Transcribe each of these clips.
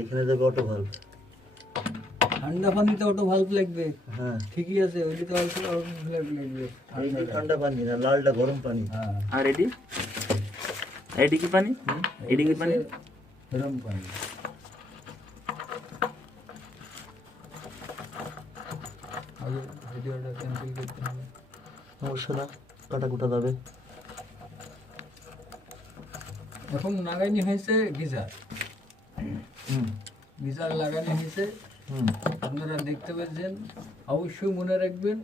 এখানে যাবে auto valve. ঠান্ডা পানিতে অটো ভাল্ব লাগবে? হ্যাঁ ঠিকই আছে, ওইটা তো অল্প লাগবে। এই ঠান্ডা পানি না, লালটা গরম পানি। হ্যাঁ, আর এটি এটি কি পানি? এটি কি পানি? গরম পানি। আগে ভিডিওটা ক্যান্সেল করতে হবে। সমস্যা না, কাটা কুটা যাবে। এখন লাগানি হয়েছে গিজার। হুম গিজার লাগানো হয়েছে, আপনারা দেখতে পাচ্ছেন। অবশ্যই মনে রাখবেন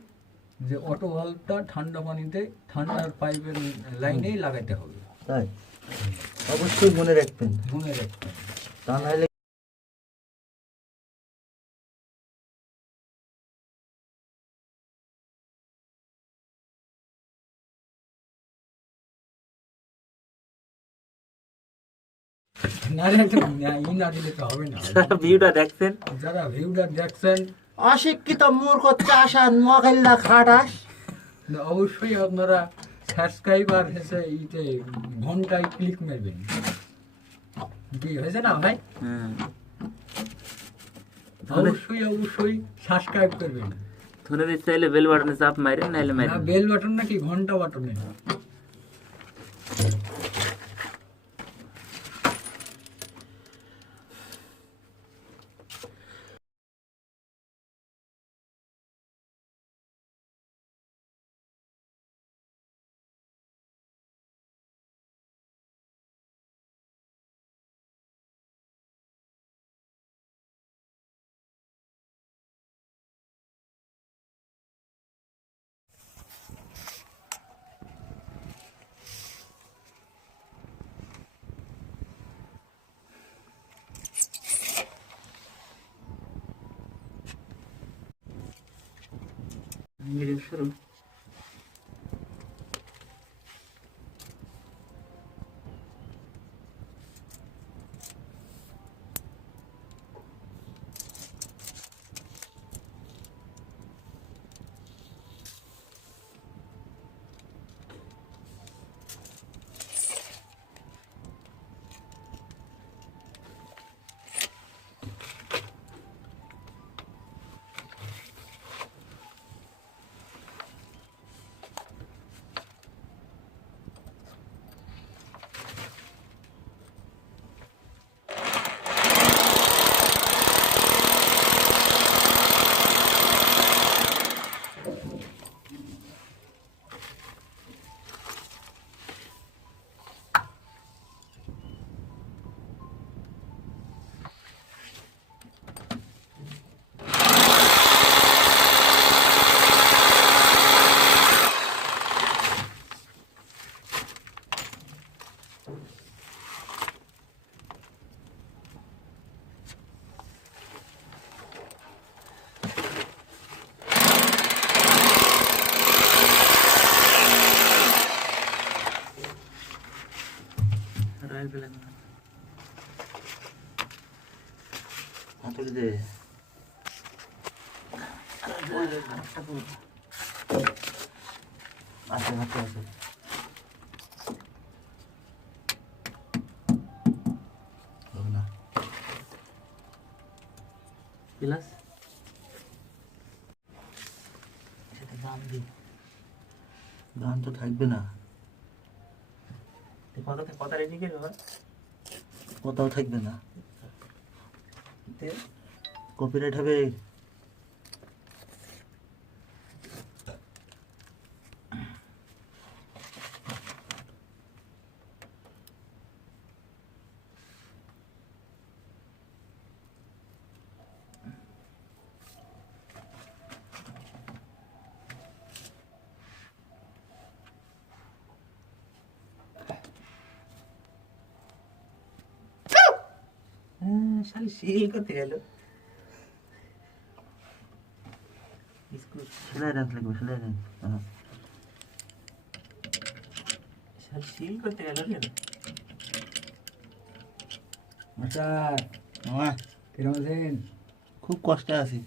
যে অটো ভাল্বটা ঠান্ডা পানিতে, ঠান্ডার পাইপের লাইনেই লাগাইতে হবে। তাই অবশ্যই মনে রাখবেন, মনে রাখবেন। তা নাহলে না রাখতে ই না দিলে তো হবে না। যারা ভিডিওটা দেখছেন, যারা ভিউটা দেখছেন, অশিক্ষিত মূর্খ চাষা নোয়াখাইলা খাটাস, অবশ্যই আপনারা সাবস্ক্রাইব আর হয়েছে ইতে ঘন্টায় ক্লিক মারবেন। কি হয়েছে না ভাই? অবশ্যই সাবস্ক্রাইব করবেন। ধরে দিতে চাইলে বেল বাটনে চাপ মারেন, নাহলে না মারেন। বেল বাটন নাকি ঘন্টা বাটনে? ভিডিও শুরু। রাইল বেলা হাতুড়ি দে। আছে হাতে আছে। হবে না। প্লাস সেটা গান দি, গান তো থাকবে না, কথা রেডি করে হয়, কোথাও থাকবে না, কপিরাইট হবে। শালি সিল করতে গেল। সেলাই রাখ লাগবে, সেলাই রাখ। শালি সিল করতে গেল কেন? আচ্ছা, মামা কিরম আছেন? খুব কষ্টে আছি।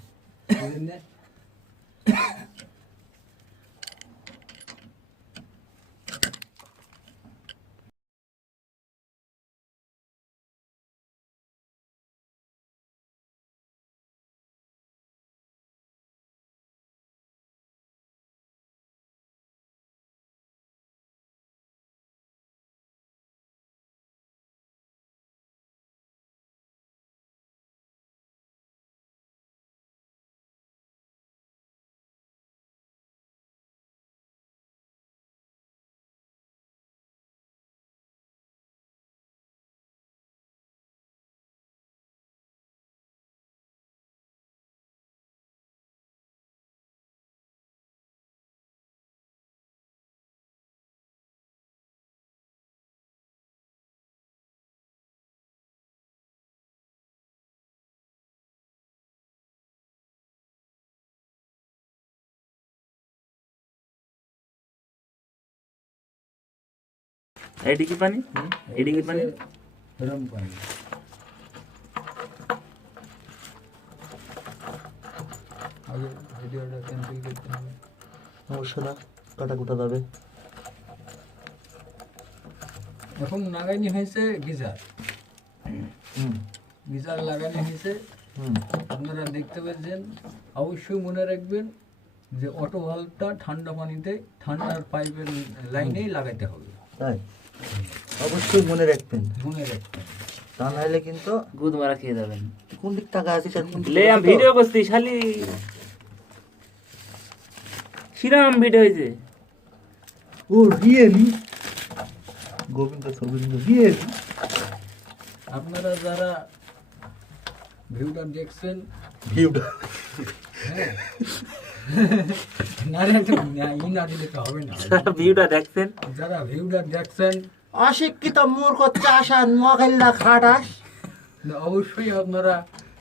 এটি কি পানি? এটি কি পানি? গরম পানি। আগে ভিডিওটা ক্যান্সেল করতে হবে। অবশ্য না, কাটা কুটা যাবে। এখন লাগানি হয়েছে গিজার, হুম গিজার লাগানি হয়েছে। হুম আপনারা দেখতে পাচ্ছেন। অবশ্যই মনে রাখবেন যে অটো ভাল্বটা ঠান্ডা পানিতে ঠান্ডার পাইপের লাইনেই লাগাইতে হবে। তাই অবশ্যই মনে রাখবেন, মনে রাখবেন। তা নাহলে কিন্তু গুদ মারা খেয়ে যাবেন। কোন দিক টাকা আছে স্যার, কোন দিক লে আমি ভিডিও করছি শালি, শিরাম ভিডিও হয়েছে। ও রিয়েলি গোবিন্দ গোবিন্দ রিয়েলি। আপনারা যারা ভিউটা দেখছেন, ভিউটা হ্যাঁ না না, ই না দিলে তো হবে না। ভিডিওটা দেখছেন, যারা ভিউটা দেখছেন অশিক্ষিত মূর্খ চাষা মগেল্লা খাটাস, অবশ্যই আপনারা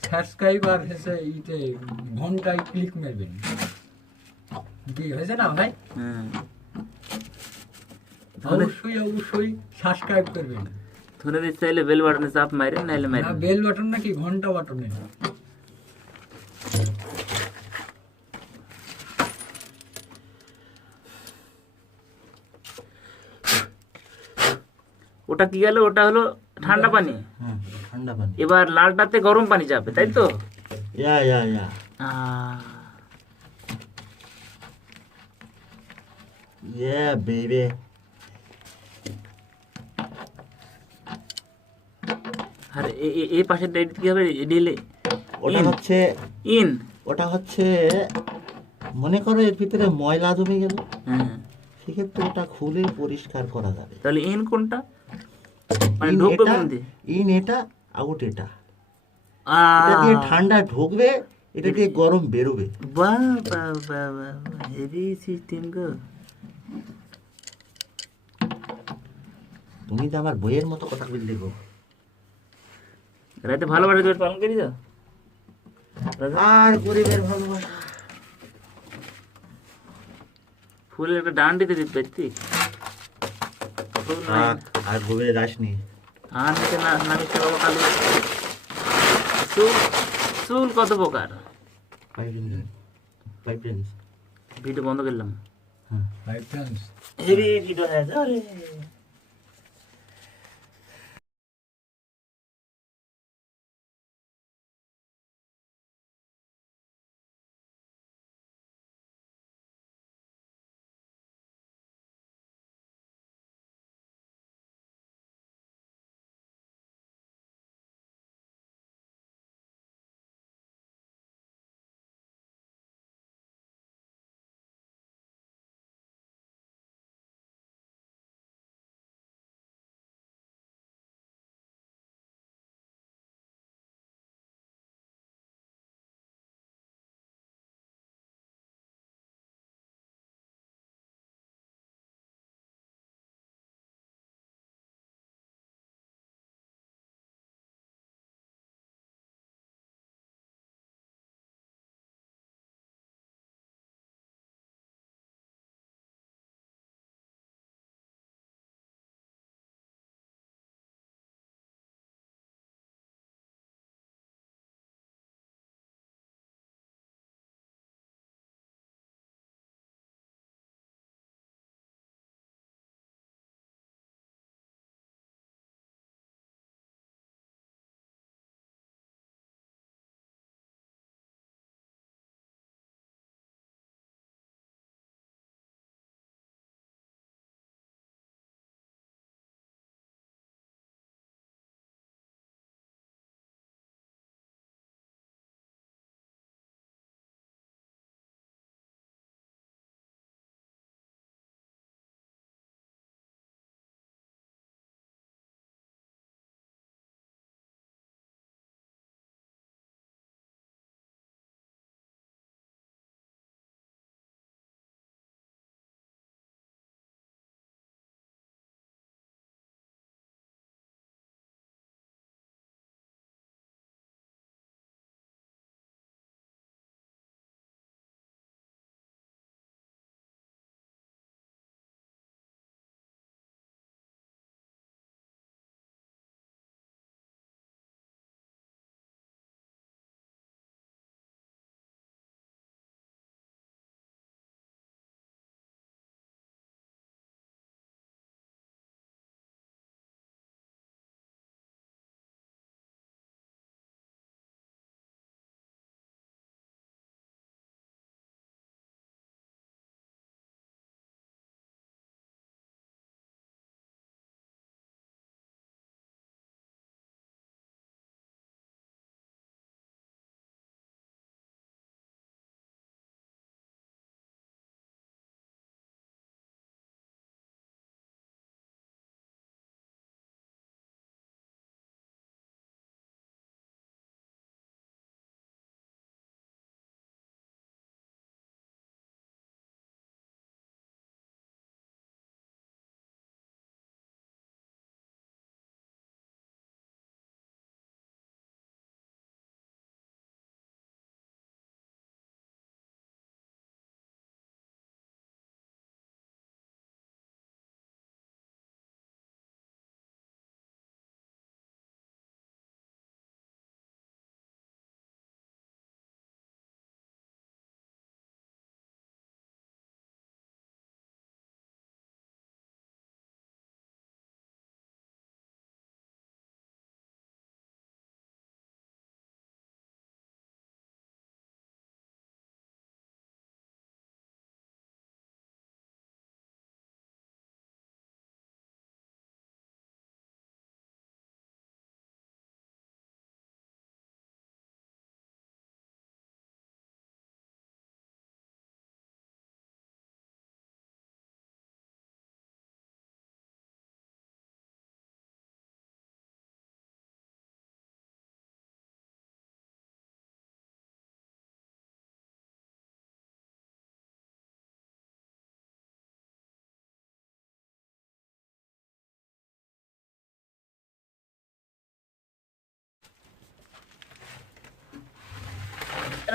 সাবস্ক্রাইবার হেসে ইতে ঘন্টায় ক্লিক মারবেন। কি হয়েছে না ভাই? অবশ্যই অবশ্যই সাবস্ক্রাইব করবেন। ধরে দিতে চাইলে বেল বাটনে চাপ মারেন, নাইলে না, মারেন। বেল বাটন নাকি ঘন্টা বাটনে। ওটা কি গেল? ওটা হলো ঠান্ডা পানি। হ্যাঁ ঠান্ডা পানি। এবার লালটাতে গরম পানি যাবে, তাই তো? ইয়া ইয়া ইয়া ইয়া বেবি। আর এই পাশের ডাইট কি হবে? ডিলে ওটা হচ্ছে ইন। ওটা হচ্ছে মনে করো এর ভিতরে ময়লা জমে গেল, হ্যাঁ, সেক্ষেত্রে ওটা খুলে পরিষ্কার করা যাবে। তাহলে ইন কোনটা? মানে ইন ঢুকবে এটা, কোন দিয়ে? ইন এটা, আউট এটা। এটা দিয়ে ঠান্ডা ঢুকবে, এটা দিয়ে গরম বেরোবে। বাহ বাহ বাহ বাহ, হেভি সিস্টেম গো। তুমি তো আমার বইয়ের মতো কথা বললে গো। রাতে ভালোবাসা দিবস পালন করি তো? আর গরিবের ভালোবাসা। ফুলের একটা ডান্ডিতে দিতে পারতি। আর গভীরে যাসনি। আর নিচে না নামিতে বাবা কালু। চুল চুল কত প্রকার। ভিডিও বন্ধ করলাম। বাই চান্স হেভি ভিডিও হয়ে যাবে।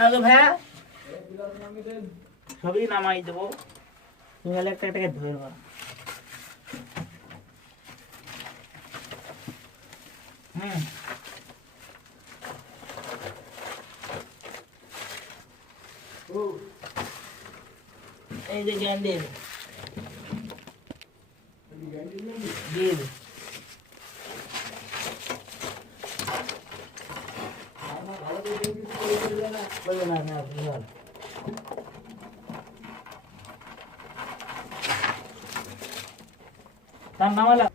আগে ভাইয়া সবই নামাই দেবো, তুমি খালি একটা একটাকে ধরবা। এই যে গ্যান্ডেল দিয়ে দে। বলো না, না ভালো। তার নামালা